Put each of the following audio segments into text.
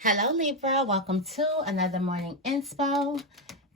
Hello Libra, welcome to another morning inspo.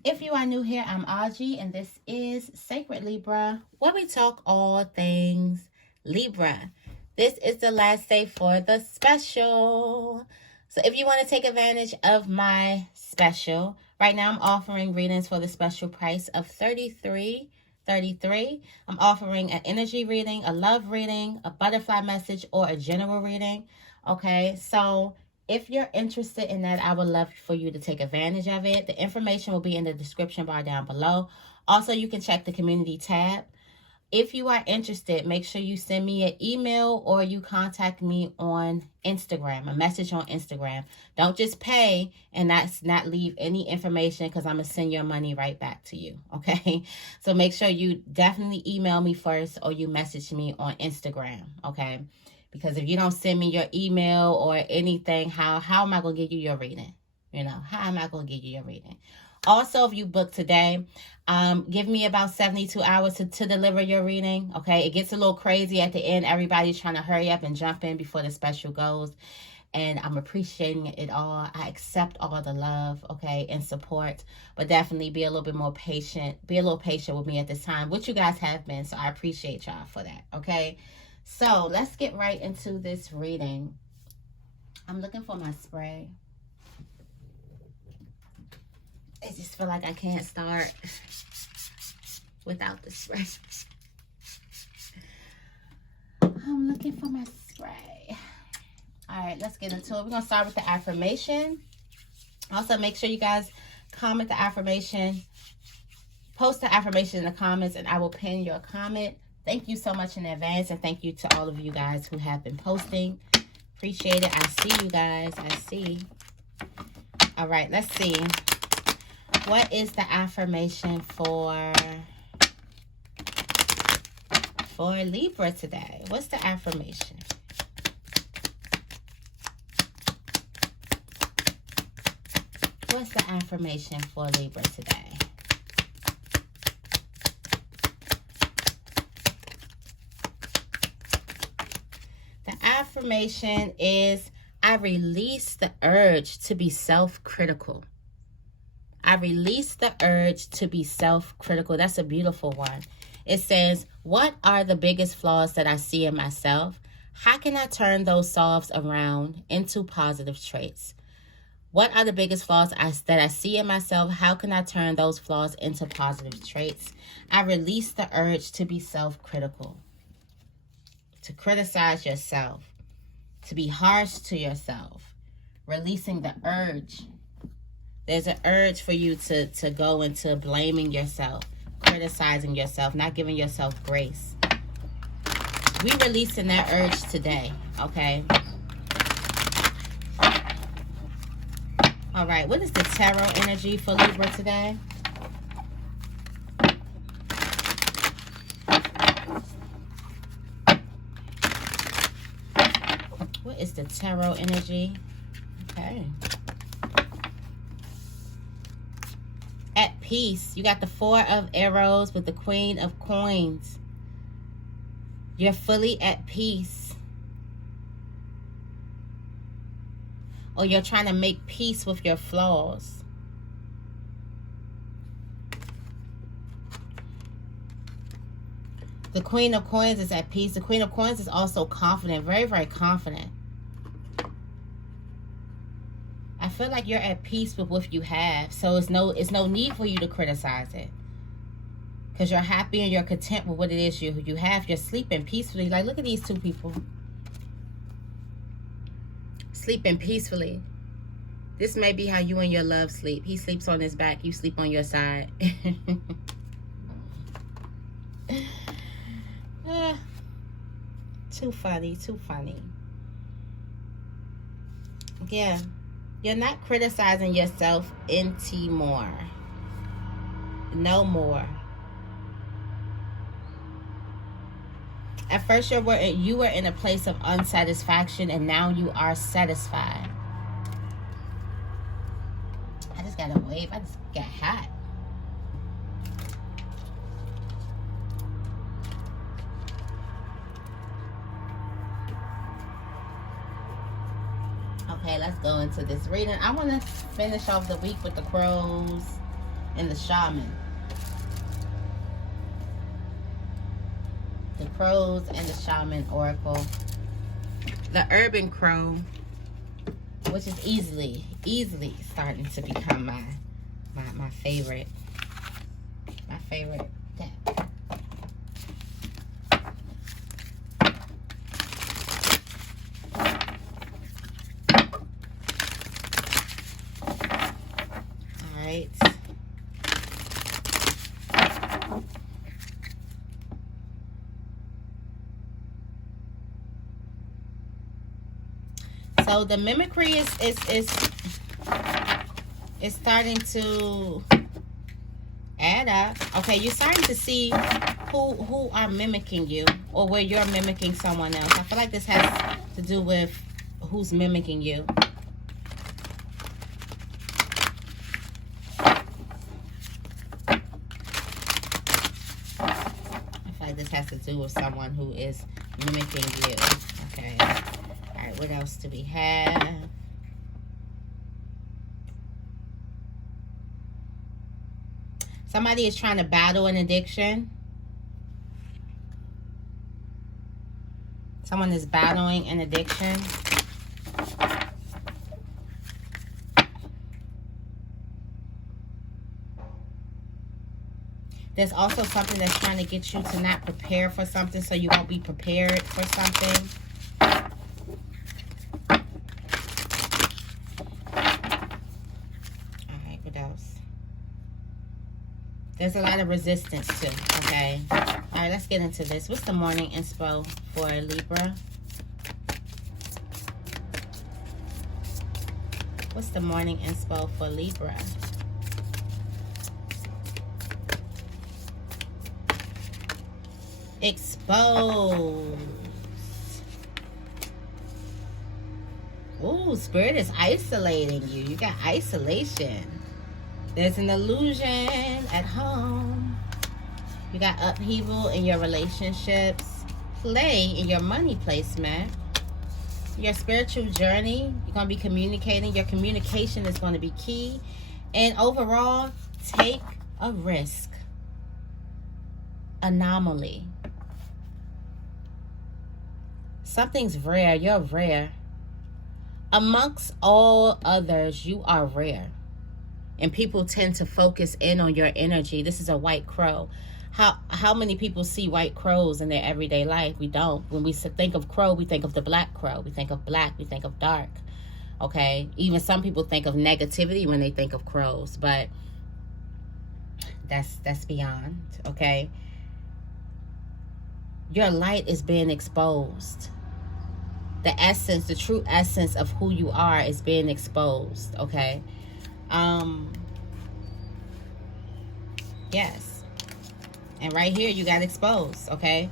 If you are new here, I'm Audrey and this is Sacred Libra, where we talk all things Libra. This is the last day for the special. So if you want to take advantage of my special, right now I'm offering readings for the special price of $33.33. I'm offering an energy reading, a love reading, a butterfly message, or a general reading. Okay, so if you're interested in that, I would love for you to take advantage of it. The information will be in the description bar down below. Also, you can check the community tab. If you are interested, make sure you send me an email or you contact me on Instagram, a message on Instagram. Don't just pay and not leave any information, because I'm going to send your money right back to you, okay? So make sure you definitely email me first or you message me on Instagram, okay? Because if you don't send me your email or anything, how am I going to give you your reading? You know, how am I going to give you your reading? Also, if you book today, give me about 72 hours to deliver your reading, okay? It gets a little crazy at the end. Everybody's trying to hurry up and jump in before the special goes. And I'm appreciating it all. I accept all the love, okay, and support. But definitely be a little bit more patient. Be a little patient with me at this time, which you guys have been. So I appreciate y'all for that, okay? So let's get right into this reading. I'm looking for my spray. I just feel like I can't start without the spray. I'm looking for my spray. All right, let's get into it. We're going to start with the affirmation. Also, make sure you guys comment the affirmation. Post the affirmation in the comments, and I will pin your comment. Thank you so much in advance, and thank you to all of you guys who have been posting. Appreciate it. I see you guys. I see. All right, let's see. What is the affirmation for Libra today? What's the affirmation? What's the affirmation for Libra today? The affirmation is, I release the urge to be self-critical. I release the urge to be self-critical. That's a beautiful one. It says, what are the biggest flaws that I see in myself? How can I turn those flaws around into positive traits? What are the biggest flaws that I see in myself? How can I turn those flaws into positive traits? I release the urge to be self-critical, to criticize yourself, to be harsh to yourself, releasing the urge. There's an urge for you to go into blaming yourself, criticizing yourself, not giving yourself grace. We releasing that urge today, okay? All right, what is the tarot energy for Libra today? What is the tarot energy? Okay. At peace. You got the 4 of arrows with the Queen of coins. You're fully at peace. Or you're trying to make peace with your flaws. The Queen of coins is at peace. The Queen of coins is also confident. Very, very confident. I feel like you're at peace with what you have. So it's no need for you to criticize it. Because you're happy and you're content with what it is you have. You're sleeping peacefully. Like, look at these two people. Sleeping peacefully. This may be how you and your love sleep. He sleeps on his back. You sleep on your side. Too funny. Too funny. Yeah. You're not criticizing yourself anymore. No more. At first you were in a place of unsatisfaction, and now you are satisfied. I just got a wave. I just got hot. Okay, let's go into this reading. I want to finish off the week with the crows and the shaman. The crows and the shaman oracle. The urban crow, which is easily starting to become my favorite. My favorite deck. Alright. So the mimicry is starting to add up. Okay, you're starting to see who are mimicking you, or where you're mimicking someone else. I feel like this has to do with who's mimicking you. I feel like this has to do with someone who is mimicking you. Okay. All right, what else do we have? Somebody is trying to battle an addiction. Someone is battling an addiction. There's also something that's trying to get you to not prepare for something, so you won't be prepared for something. Alright, what else? There's a lot of resistance too, okay? Alright, let's get into this. What's the morning inspo for Libra? What's the morning inspo for Libra? Expose. Ooh, Spirit is isolating you. You got isolation. There's an illusion at home. You got upheaval in your relationships. Play in your money placement. Your spiritual journey. You're going to be communicating. Your communication is going to be key. And overall, take a risk. Anomaly. Something's rare. You're rare. Amongst all others, you are rare. And people tend to focus in on your energy. This is a white crow. How many people see white crows in their everyday life? We don't. When we think of crow, we think of the black crow. We think of black. We think of dark. Okay? Even some people think of negativity when they think of crows. But that's beyond. Okay? Your light is being exposed. The essence, the true essence of who you are is being exposed, okay? Yes. And right here, you got exposed, okay?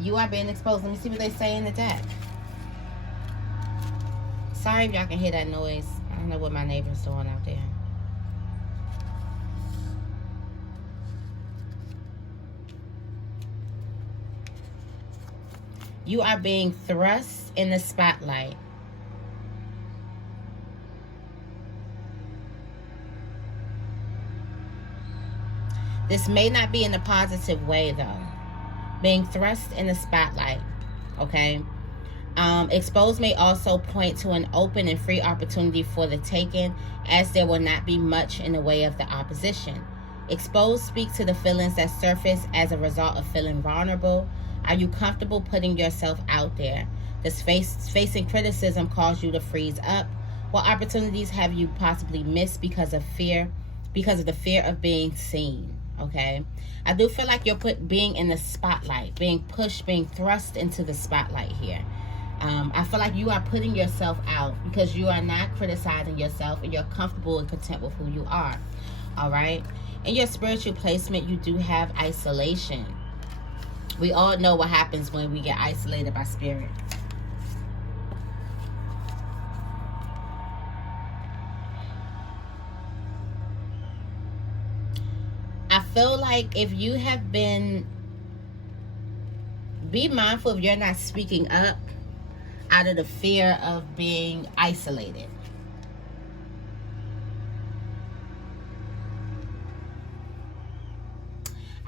You are being exposed. Let me see what they say in the deck. Sorry if y'all can hear that noise. I don't know what my neighbor's doing out there. You are being thrust in the spotlight. This may not be in a positive way, though. Being thrust in the spotlight, okay? Exposed may also point to an open and free opportunity for the taking, as there will not be much in the way of the opposition. Exposed speaks to the feelings that surface as a result of feeling vulnerable. Are you comfortable putting yourself out there? Does facing criticism cause you to freeze up? What opportunities have you possibly missed because of fear? Because of the fear of being seen, okay? I do feel like you're being in the spotlight, being pushed, being thrust into the spotlight here. I feel like you are putting yourself out because you are not criticizing yourself and you're comfortable and content with who you are, all right? In your spiritual placement, you do have isolation. We all know what happens when we get isolated by spirit. I feel like if you have been, be mindful if you're not speaking up out of the fear of being isolated.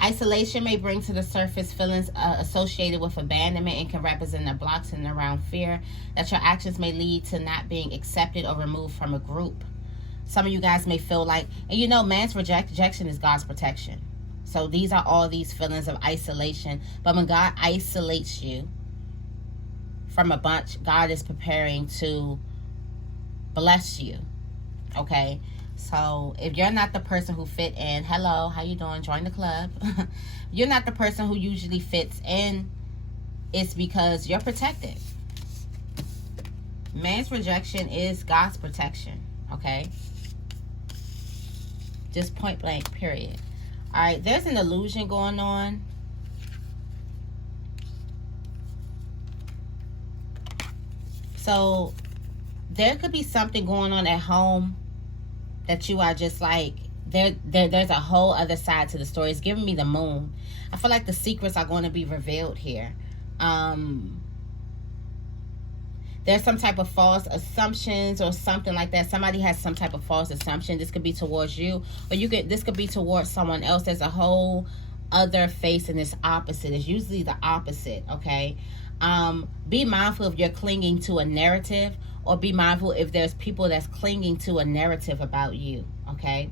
Isolation may bring to the surface feelings associated with abandonment and can represent the blocks and around fear that your actions may lead to not being accepted or removed from a group. Some of you guys may feel like, and you know, man's rejection is God's protection. So these are all these feelings of isolation. But when God isolates you from a bunch, God is preparing to bless you. Okay? So if you're not the person who fit in, hello, how you doing? Join the club. You're not the person who usually fits in. It's because you're protected. Man's rejection is God's protection. Okay? Just point blank, period. All right, there's an illusion going on. So there could be something going on at home that you are just like, there's a whole other side to the story. It's giving me the moon. I feel like the secrets are going to be revealed here. There's some type of false assumptions or something like that. Somebody has some type of false assumption. This could be towards you, or this could be towards someone else. There's a whole other face in this opposite. It's usually the opposite, okay? Be mindful if you're clinging to a narrative, or be mindful if there's people that's clinging to a narrative about you, okay?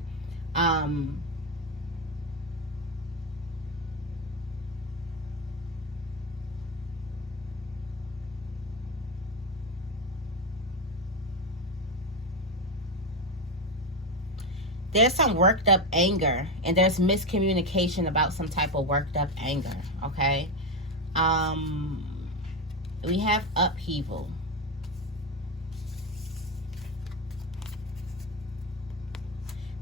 There's some worked up anger, and there's miscommunication about some type of worked up anger, okay? We have upheaval.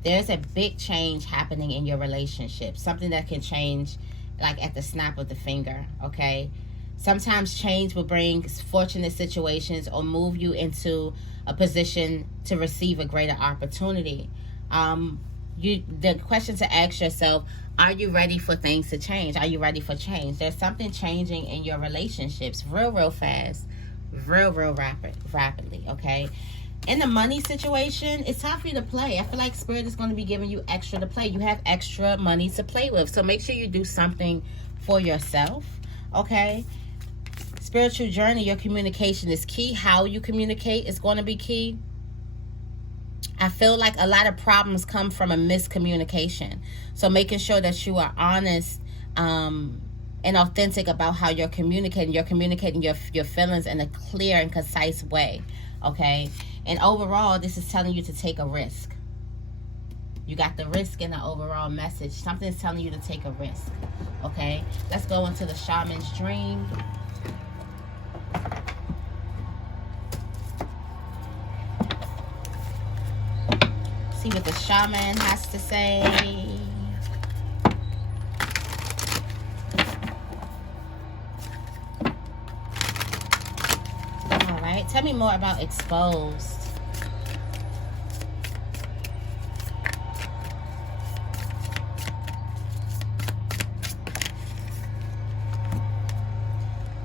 There's a big change happening in your relationship. Something that can change like at the snap of the finger, okay? Sometimes change will bring fortunate situations or move you into a position to receive a greater opportunity. The question to ask yourself, are you ready for things to change? Are you ready for change? There's something changing in your relationships real fast, real rapidly, okay? In the money situation, it's time for you to play. I feel like Spirit is going to be giving you extra to play. You have extra money to play with, so make sure you do something for yourself, okay? Spiritual journey, your communication is key. How you communicate is going to be key. I feel like a lot of problems come from a miscommunication. So making sure that you are honest and authentic about how you're communicating. You're communicating your feelings in a clear and concise way, okay? And overall, this is telling you to take a risk. You got the risk in the overall message. Something's telling you to take a risk, okay? Let's go into the shaman's dream. See what the shaman has to say. All right, tell me more about exposed.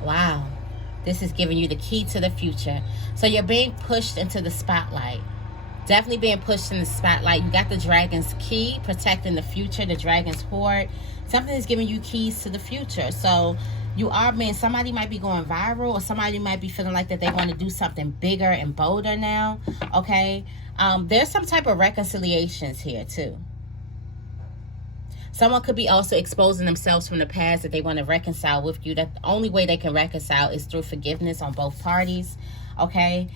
Wow, this is giving you the key to the future. So you're being pushed into the spotlight. Definitely being pushed in the spotlight. You got the dragon's key, protecting the future, the dragon's hoard. Something is giving you keys to the future. So you are being, somebody might be going viral, or somebody might be feeling like that they want to do something bigger and bolder now, okay? There's some type of reconciliations here too. Someone could be also exposing themselves from the past that they want to reconcile with you. That the only way they can reconcile is through forgiveness on both parties, okay?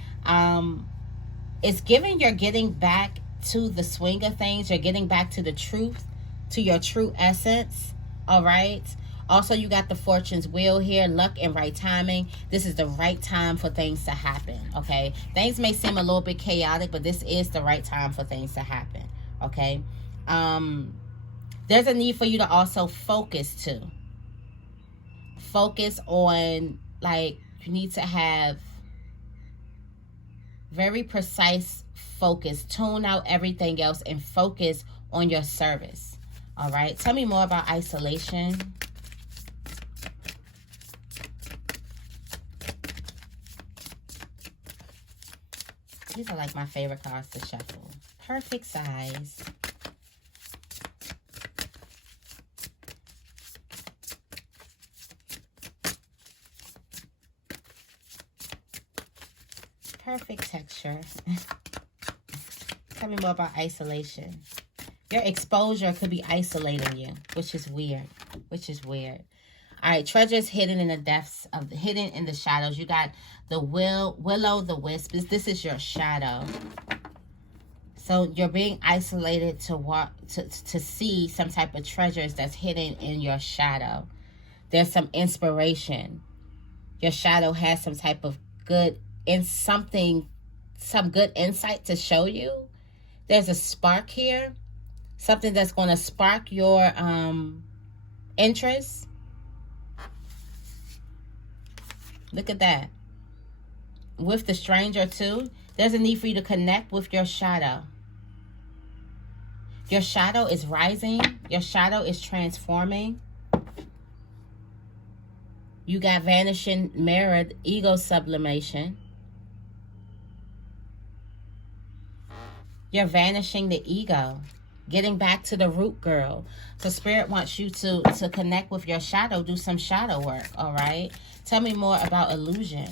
It's giving you're getting back to the swing of things. You're getting back to the truth, to your true essence, all right? Also, you got the fortune's wheel here, luck and right timing. This is the right time for things to happen, okay? Things may seem a little bit chaotic, but this is the right time for things to happen, okay? There's a need for you to also focus too. Focus on, like, you need to have very precise focus. Tune out everything else and focus on your service. All right. Tell me more about isolation. These are like my favorite cards to shuffle. Perfect size. Perfect texture. Tell me more about isolation. Your exposure could be isolating you, which is weird. All right, treasures hidden in the depths of hidden in the shadows. You got the willow, the wisp. This is your shadow. So you're being isolated to see some type of treasures that's hidden in your shadow. There's some inspiration. Your shadow has some type of some good insight to show you. There's a spark here. Something that's going to spark your interest. Look at that. With the stranger too, there's a need for you to connect with your shadow. Your shadow is rising. Your shadow is transforming. You got vanishing, mirrored, ego sublimation. You're vanishing the ego. Getting back to the root, girl. So Spirit wants you to connect with your shadow. Do some shadow work, all right? Tell me more about illusion.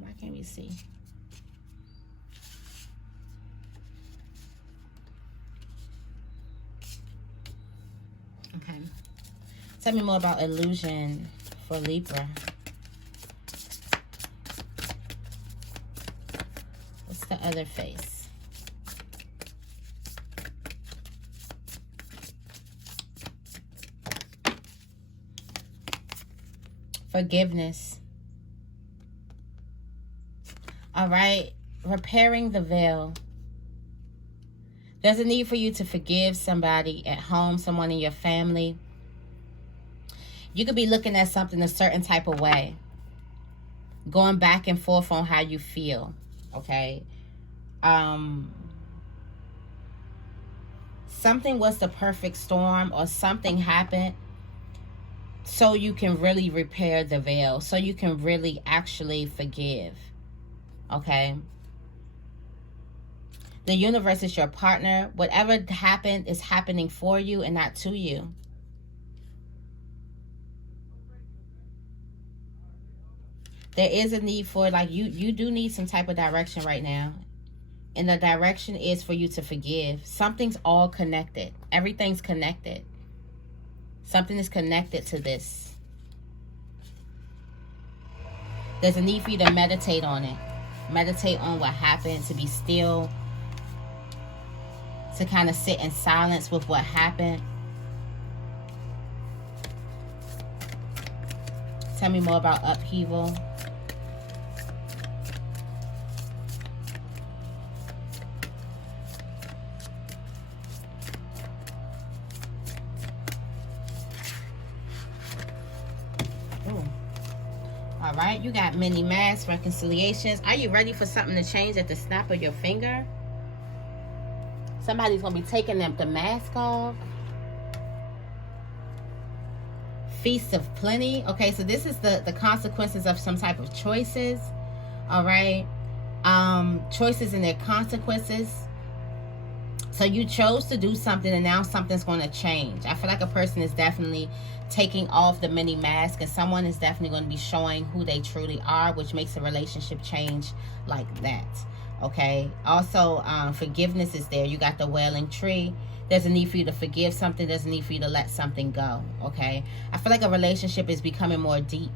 Why can't we see? Okay. Tell me more about illusion for Libra. What's the other face? Forgiveness. All right. Repairing the veil. There's a need for you to forgive somebody at home, someone in your family. You could be looking at something a certain type of way. Going back and forth on how you feel. Okay. Something was the perfect storm, or something happened so you can really repair the veil, so you can really actually forgive. Okay. The universe is your partner. Whatever happened is happening for you and not to you. There is a need for, like, you do need some type of direction right now. And the direction is for you to forgive. Something's all connected. Everything's connected. Something is connected to this. There's a need for you to meditate on it. Meditate on what happened, to be still, to kind of sit in silence with what happened. Tell me more about upheaval. All right, you got many masks, reconciliations. Are you ready for something to change at the snap of your finger? Somebody's going to be taking the mask off. Feast of plenty. Okay, so this is the consequences of some type of choices. All right. Choices and their consequences. So you chose to do something and now something's going to change. I feel like a person is definitely taking off the many masks, and someone is definitely going to be showing who they truly are, which makes a relationship change like that. Okay. Also, forgiveness is there. You got the wailing tree. There's a need for you to forgive something. There's a need for you to let something go. Okay. I feel like a relationship is becoming more deep.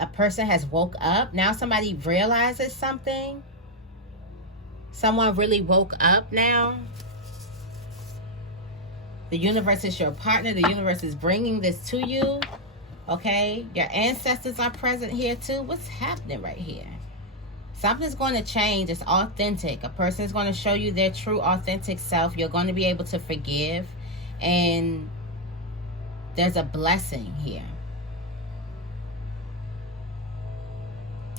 A person has woke up. Now somebody realizes something. Someone really woke up now. The universe is your partner. The universe is bringing this to you. Okay. Your ancestors are present here too. What's happening right here? Something's going to change. It's authentic. A person is going to show you their true authentic self. You're going to be able to forgive. And there's a blessing here.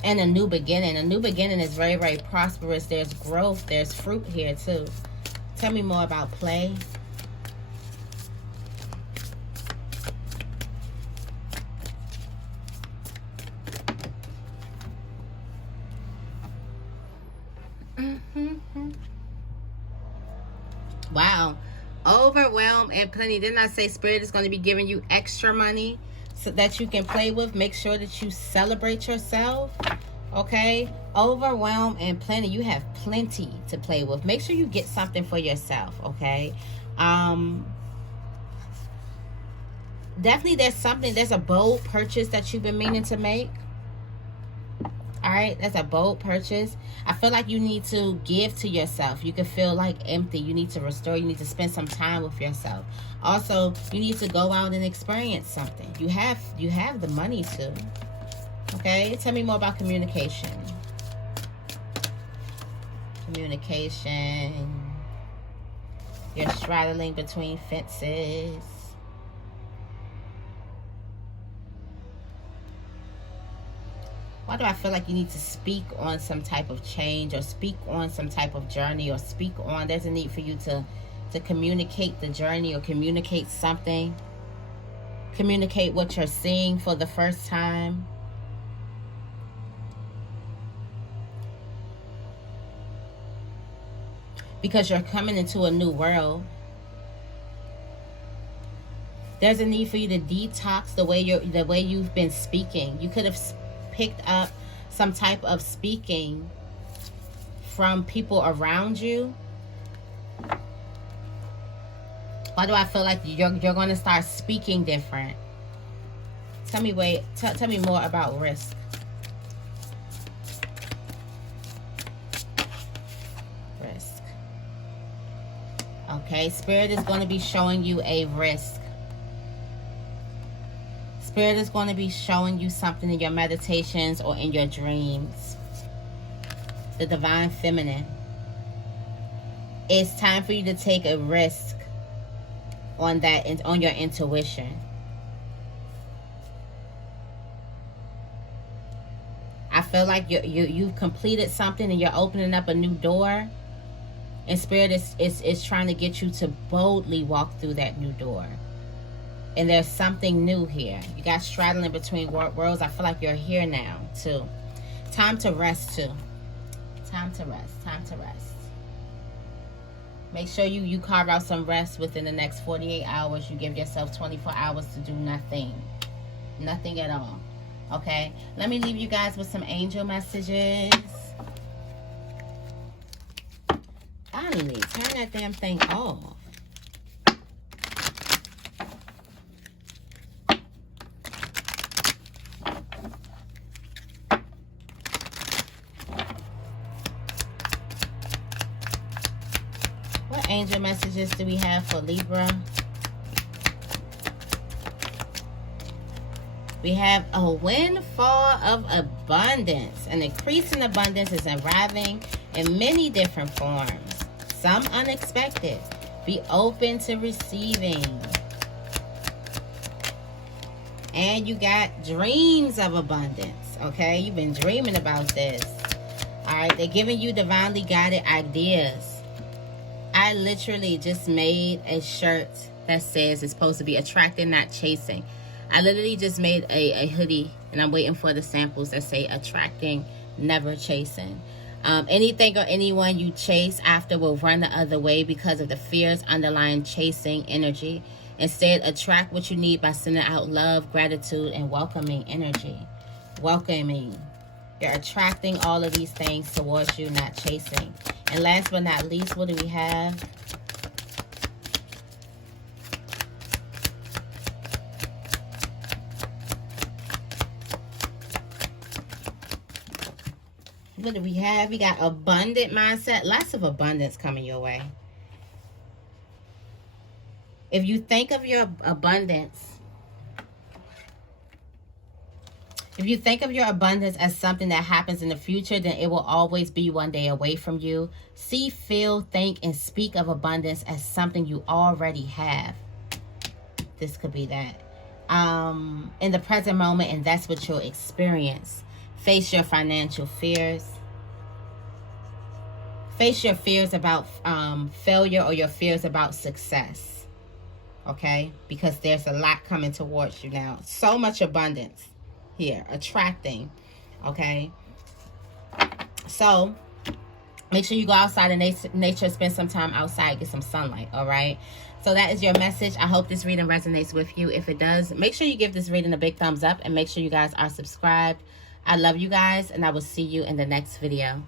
And a new beginning. A new beginning is very, very prosperous. There's growth. There's fruit here too. Tell me more about play. Wow. Overwhelm and plenty. Didn't I say Spirit is going to be giving you extra money so that you can play with? Make sure that you celebrate yourself. Okay? Overwhelm and plenty. You have plenty to play with. Make sure you get something for yourself. Okay? Definitely there's a bold purchase that you've been meaning to make. All right, that's a bold purchase. I feel like you need to give to yourself. You can feel like empty. You need to restore. You need to spend some time with yourself. Also, you need to go out and experience something. You have the money to. Okay, tell me more about communication. Communication. You're straddling between fences. Why do I feel like you need to speak on some type of change, or speak on some type of journey, or speak on, there's a need for you to communicate the journey, or communicate something. Communicate what you're seeing for the first time. Because you're coming into a new world. There's a need for you to detox the way you've been speaking. You could have picked up some type of speaking from people around you. Why do I feel like you're going to start speaking different? Tell me more about risk. Risk. Okay, Spirit is going to be showing you a risk. Spirit is going to be showing you something in your meditations or in your dreams. The divine feminine. It's time for you to take a risk on that, and on your intuition. I feel like you've completed something and you're opening up a new door. And Spirit is trying to get you to boldly walk through that new door. And there's something new here. You got straddling between worlds. I feel like you're here now, too. Time to rest, too. Time to rest. Time to rest. Make sure you carve out some rest within the next 48 hours. You give yourself 24 hours to do nothing. Nothing at all. Okay? Let me leave you guys with some angel messages. Finally, turn that damn thing off. What angel messages do we have for Libra? We have a windfall of abundance. An increase in abundance is arriving in many different forms. Some unexpected. Be open to receiving. And you got dreams of abundance. Okay? You've been dreaming about this. Alright? They're giving you divinely guided ideas. I literally just made a shirt that says it's supposed to be attracting, not chasing. I literally just made a hoodie, and I'm waiting for the samples that say attracting, never chasing. Anything or anyone you chase after will run the other way because of the fears underlying chasing energy. Instead, attract what you need by sending out love, gratitude, and welcoming energy. Welcoming. You're attracting all of these things towards you, not chasing. And last but not least, what do we have? What do we have? We got abundant mindset. Lots of abundance coming your way. If you think of your abundance, as something that happens in the future, then it will always be one day away from you. See, feel, think, and speak of abundance as something you already have. This could be that. In the present moment, and that's what you'll experience. Face your financial fears. Face your fears about failure or your fears about success. Okay? Because there's a lot coming towards you now. So much abundance here. Attracting. Okay? So, make sure you go outside in nature. Spend some time outside. Get some sunlight. All right? So that is your message. I hope this reading resonates with you. If it does, make sure you give this reading a big thumbs up. And make sure you guys are subscribed. I love you guys. And I will see you in the next video.